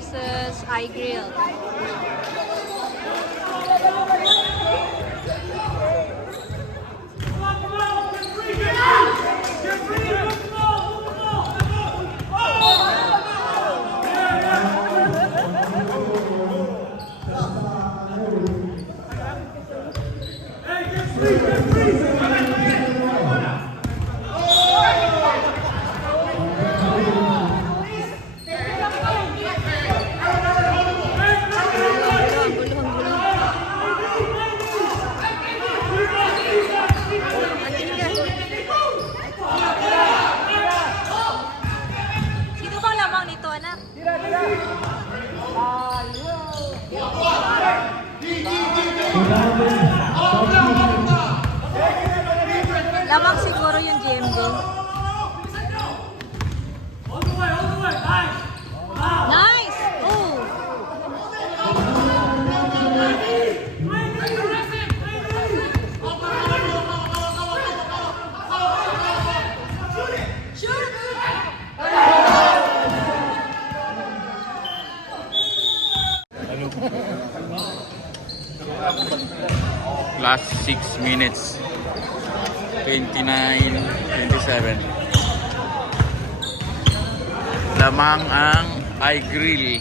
versus IGRILL. Lamang siguro yung JMJ. Nice! Oh! Last 6 minutes. 29-27. Lamang ang IGRILL.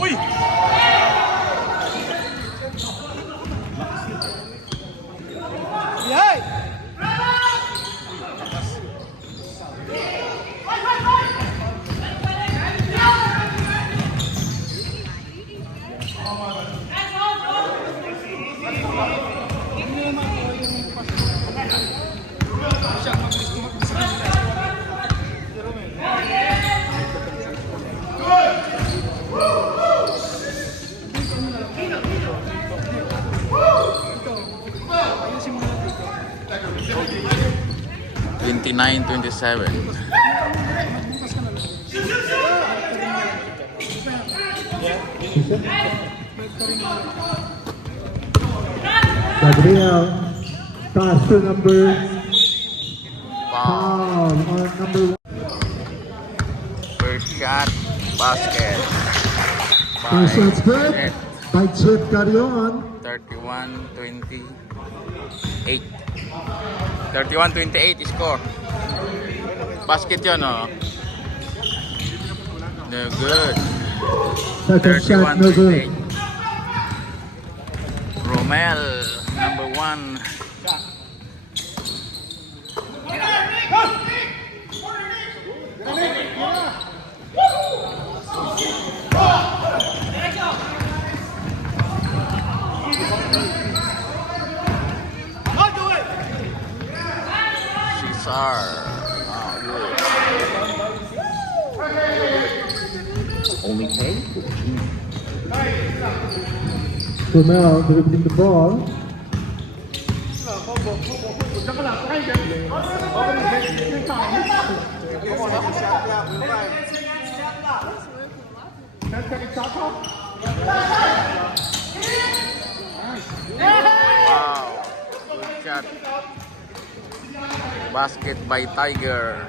Uy! Yay! Nine 27. Gabriel, pass to number Wow. number 1. First shot, basket. First shot's good by Chip Carrion. 31-28. 31-28 score. Basket yun, oh. No good. Second shot, no good. 31-28. Romel, number 1. Cesar. Only pay for Romel dribbling the ball. Wow. Good shot. Basket by Tiger.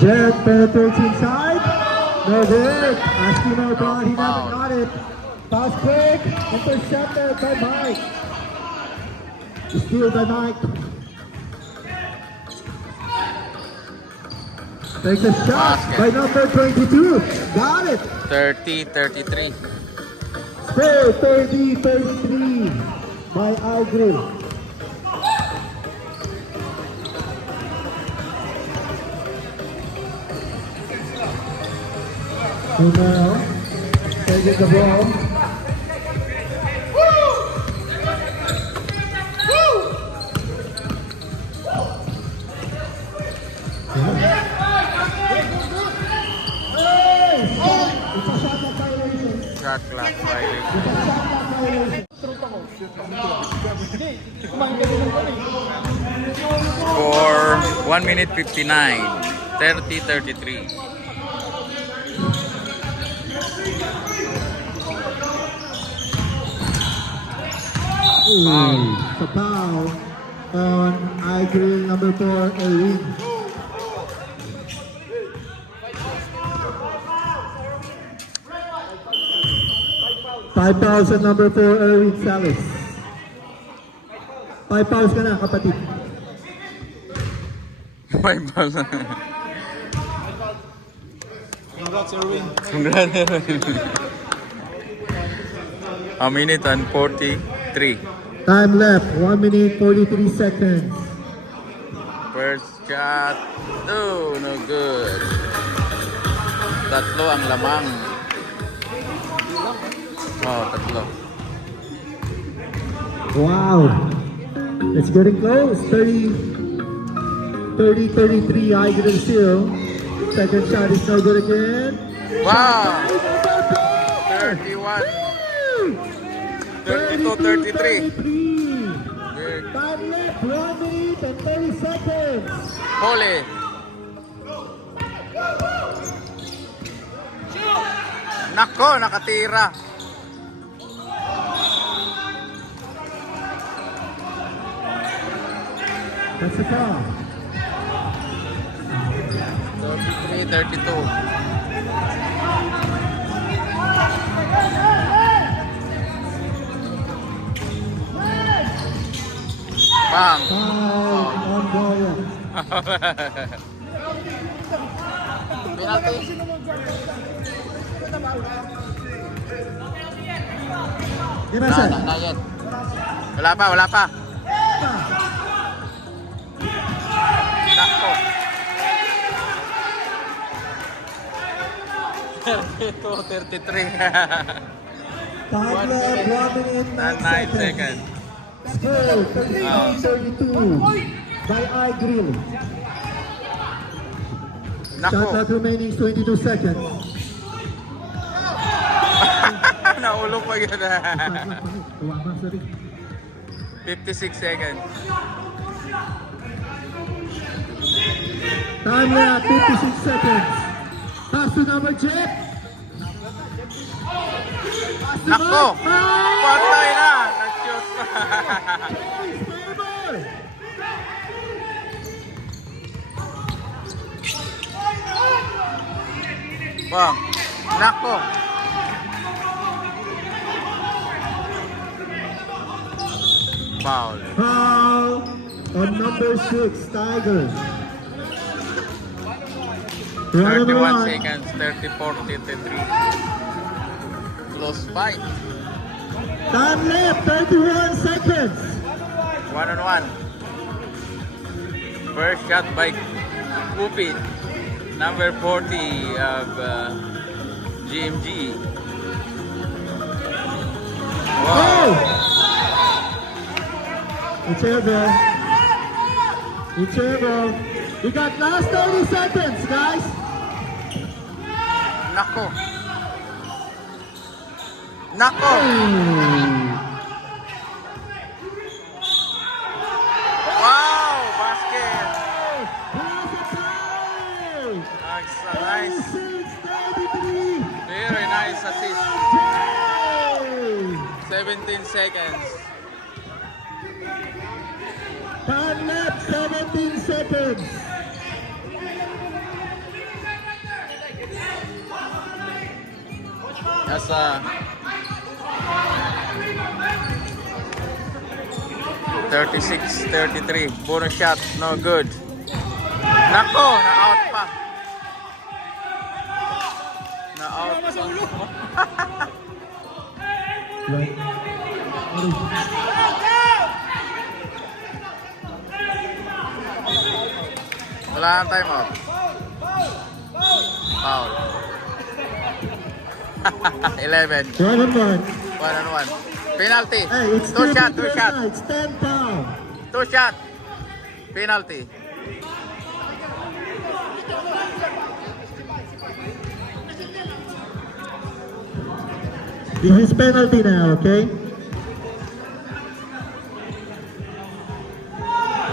Jet penetrates inside. No good. Askino thought he never got it. Pass quick. Intercepted by Mike. Steal by Mike. Takes a shot by number 22. Got it. 30-33. Still 30-33 by IGRILL. Romel taking the ball. 1 minute 59. 30-33. The foul on IGRILL number 4, Erwin. Five fouls on number 4, Erwin Salas. 5 fouls ka na, kapatid. 5 balls. Congrats, Erwin. Congrats. A minute and 43. Time left, 1 minute 43 seconds. First shot. Oh, no good. Tatlo ang lamang. Oh, tatlo. Wow. It's getting close. 30-33, IGRILL 0. Second shot is no good again. Wow! 31. 32-33. Time left, 1 minute and 30 seconds. Holy. Nako, nakatira. That's the foul. 33-32. Bang! Foul on Goya. Penalty. Di ba, sir? Not yet. Wala pa, wala pa. Nako. 32-33. Time left, 1 minute And 9 9 seconds. seconds. Score 33-32 by IGRILL. Shot Nako. clock remaining 22 seconds. Naulo pa yun. Tuwama, sorry. 56 seconds. Time left, 56 seconds. Pass to number Jet. Pass to Nako. Mark. Patay na. Nag-shoot pa. Nice, favor. Bang. Nako. Foul. Foul on number 6, Tigers. 31 seconds. 34-33. Close fight. Time left, 31 seconds. 1-on-1. First shot by Kupit. Number 40 of JMJ. Wow. Oh! It's air ball. It's air ball. We got last 30 seconds, guys. Nako. Nako. Wow, basket. Nice. Very nice assist. 17 seconds. Time left, 17 seconds. That's 36-33. Bonus shot, no good. Nako, na-out pa. Na-out pa. Wala ang time out. Foul. 11. 1-on-1. 1-on-1. Penalty. Hey, it's Two shot. It's 10 pound. 2 shot. Penalty. This is penalty now, okay?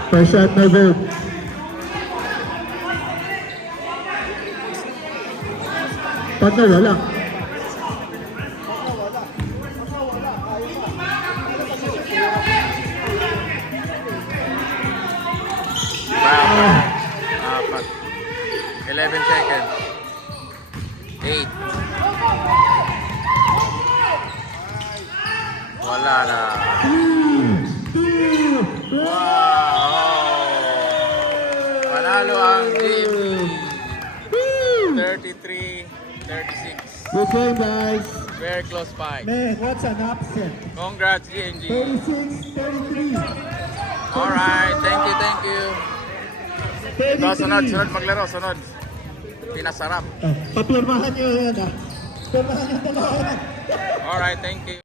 First shot, no good. Pag nawala. Apat. 11 seconds. 8. Wala na. Wow! Panalo ang JMJ. 33-36. Good game, guys. Very close fight. Man, what's an upset? Congrats, JMJ. 36-33. Alright, thank you. Ito, sunod maglaro, sunod. Pinasarap. Papirmahan nyo yan, ah. Pirmahan nyo naman. Alright, thank you.